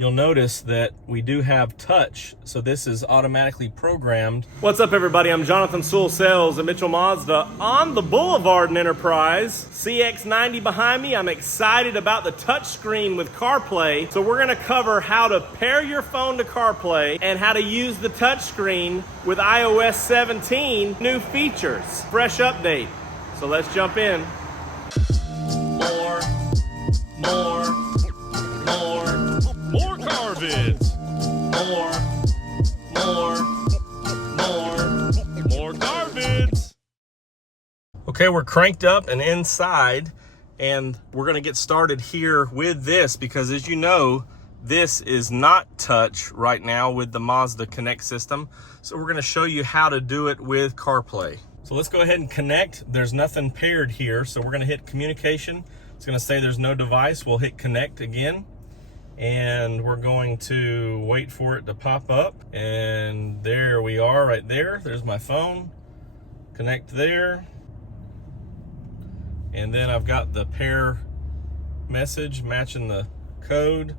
you'll notice that we do have touch, so this is automatically programmed. What's up, everybody? I'm Jonathan Sewell, sales at Mitchell Mazda on the Boulevard in Enterprise. CX-90 behind me. I'm excited about the touchscreen with CarPlay. So we're gonna cover how to pair your phone to CarPlay and how to use the touchscreen with iOS 17 new features. Fresh update. So let's jump in. More car vids. More car vids. Okay, we're cranked up and inside, and we're gonna get started here with this because, as you know, this is not touch right now with the Mazda Connect system. So we're gonna show you how to do it with CarPlay. So let's go ahead and connect. There's nothing paired here, so we're gonna hit communication. It's gonna say there's no device. We'll hit connect again, and we're going to wait for it to pop up. And there we are right there. There's my phone. Connect there. And then I've got the pair message matching the code.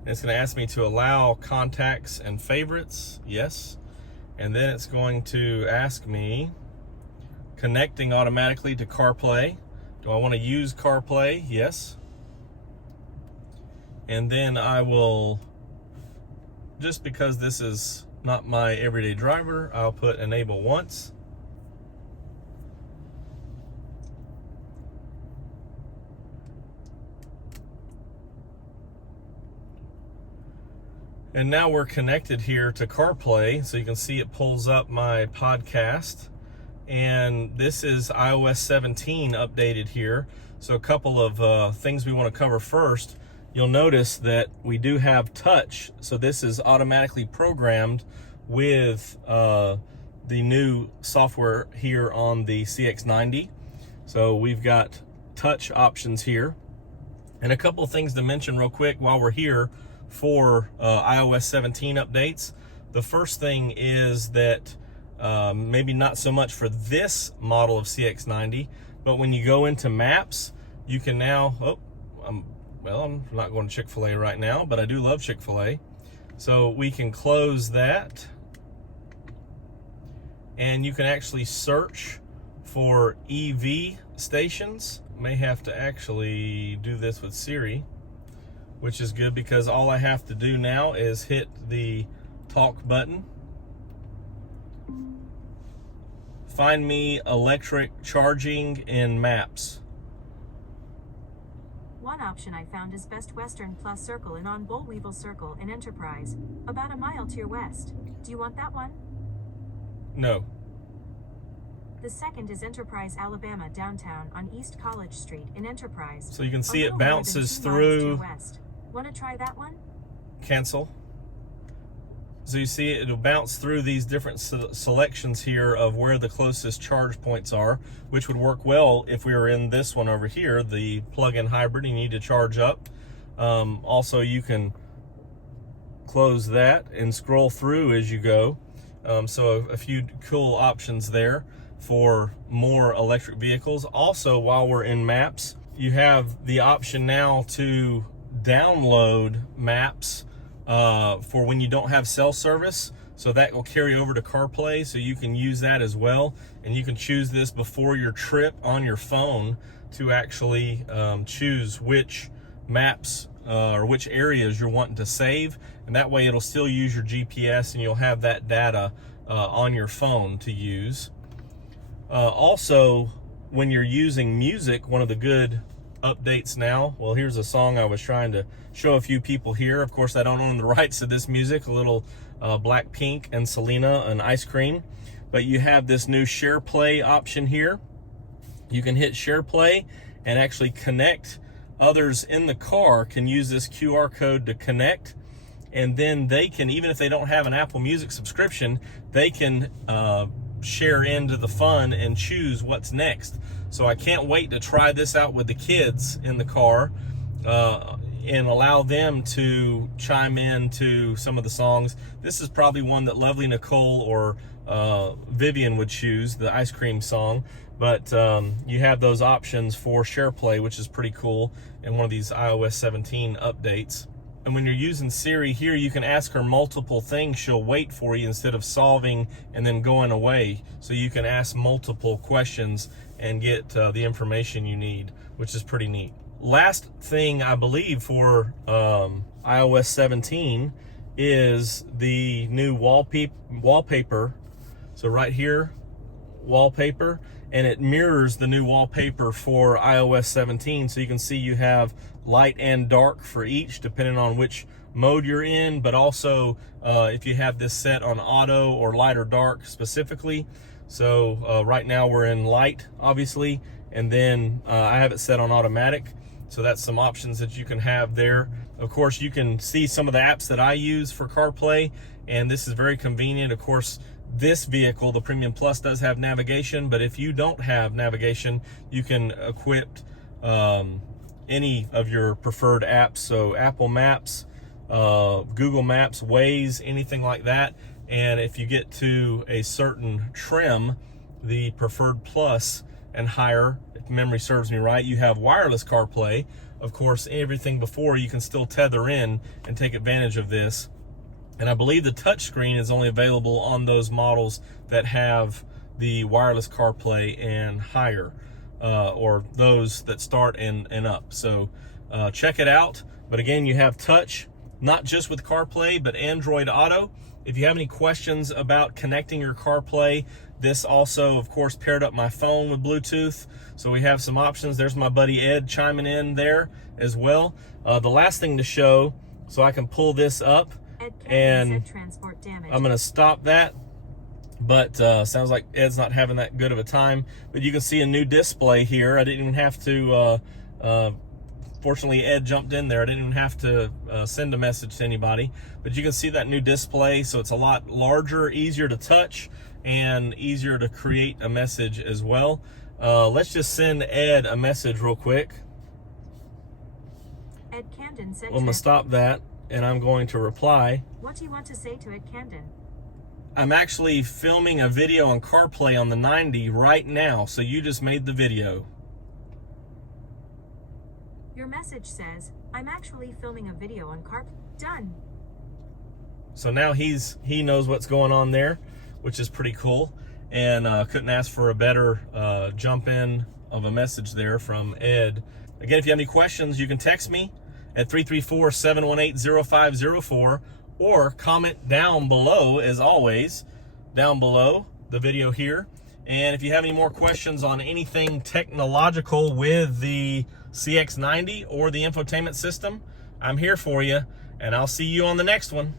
And it's gonna ask me to allow contacts and favorites. Yes. And then it's going to ask me connecting automatically to CarPlay. Do I want to use CarPlay? Yes. And then I will, just because this is not my everyday driver, I'll put enable once. And now we're connected here to CarPlay, so you can see it pulls up my podcast. And this is iOS 17 updated here. So a couple of things we want to cover first. You'll notice that we do have touch. So this is automatically programmed with the new software here on the CX-90. So we've got touch options here. And a couple of things to mention real quick while we're here for iOS 17 updates. The first thing is that maybe not so much for this model of CX-90, but when you go into maps, you can now, I'm not going to Chick-fil-A right now, but I do love Chick-fil-A. So we can close that, and you can actually search for EV stations. May have to actually do this with Siri, which is good because all I have to do now is hit the talk button. Find me electric charging in maps. One option I found is Best Western Plus Circle in on Bullweevil Circle in Enterprise, about a mile to your west. Do you want that one? No. The second is Enterprise, Alabama downtown on East College Street in Enterprise. So you can see a it little more than bounces 2 miles to your through. west. Want to try that one? Cancel. So you see it'll bounce through these different selections here of where the closest charge points are, which would work well if we were in this one over here, the plug-in hybrid. You need to charge up. Also, you can close that and scroll through as you go. So a few cool options there for more electric vehicles. Also, while we're in maps, you have the option now to download maps for when you don't have cell service. So that will carry over to CarPlay, so you can use that as well. And you can choose this before your trip on your phone to actually choose which maps or which areas you're wanting to save. And that way it'll still use your GPS and you'll have that data on your phone to use. Also, when you're using music, one of the good updates now, well, here's a song I was trying to show a few people here. Of course, I don't own the rights to this music, a little Blackpink and Selena and Ice Cream, but you have this new SharePlay option here. You can hit SharePlay and actually connect. Others in the car can use this QR code to connect, and then they can, even if they don't have an Apple Music subscription, they can share into the fun and choose what's next. So I can't wait to try this out with the kids in the car and allow them to chime in to some of the songs. This is probably one that Lovely Nicole or Vivian would choose, the Ice Cream song. But you have those options for SharePlay, which is pretty cool in one of these iOS 17 updates. And when you're using Siri here, you can ask her multiple things. She'll wait for you instead of solving and then going away. So you can ask multiple questions and get the information you need, which is pretty neat. Last thing I believe for iOS 17 is the new wallpaper. So right here, wallpaper, and it mirrors the new wallpaper for iOS 17. So you can see you have light and dark for each, depending on which mode you're in, but also if you have this set on auto or light or dark specifically. So right now we're in light, obviously, and then I have it set on automatic. So that's some options that you can have there. Of course, you can see some of the apps that I use for CarPlay, and this is very convenient. Of course, this vehicle, the Premium Plus, does have navigation, but if you don't have navigation, you can equip any of your preferred apps. So Apple Maps, Google Maps, Waze, anything like that. And if you get to a certain trim, the Preferred Plus and higher, if memory serves me right, you have wireless CarPlay. Of course, everything before you can still tether in and take advantage of this. And I believe the touchscreen is only available on those models that have the wireless CarPlay and higher, or those that start and up. So check it out. But again, you have touch, not just with CarPlay, but Android Auto. If you have any questions about connecting your CarPlay, this also, of course, paired up my phone with Bluetooth. So we have some options. There's my buddy Ed chiming in there as well. The last thing to show, so I can pull this up, and transport damage. I'm going to stop that. But sounds like Ed's not having that good of a time. But you can see a new display here. I didn't even have to, fortunately Ed jumped in there. I didn't even have to send a message to anybody. But you can see that new display. So it's a lot larger, easier to touch, and easier to create a message as well. Let's just send Ed a message real quick. Ed Camden said, I'm going to stop that, and I'm going to reply. What do you want to say to Ed Camden? I'm actually filming a video on CarPlay on the 90 right now, so you just made the video. Your message says, I'm actually filming a video on CarPlay. Done. So now he knows what's going on there, which is pretty cool. And couldn't ask for a better jump in of a message there from Ed. Again, if you have any questions, you can text me at 334-718-0504, or comment down below, as always, down below the video here. And if you have any more questions on anything technological with the CX-90 or the infotainment system, I'm here for you, and I'll see you on the next one.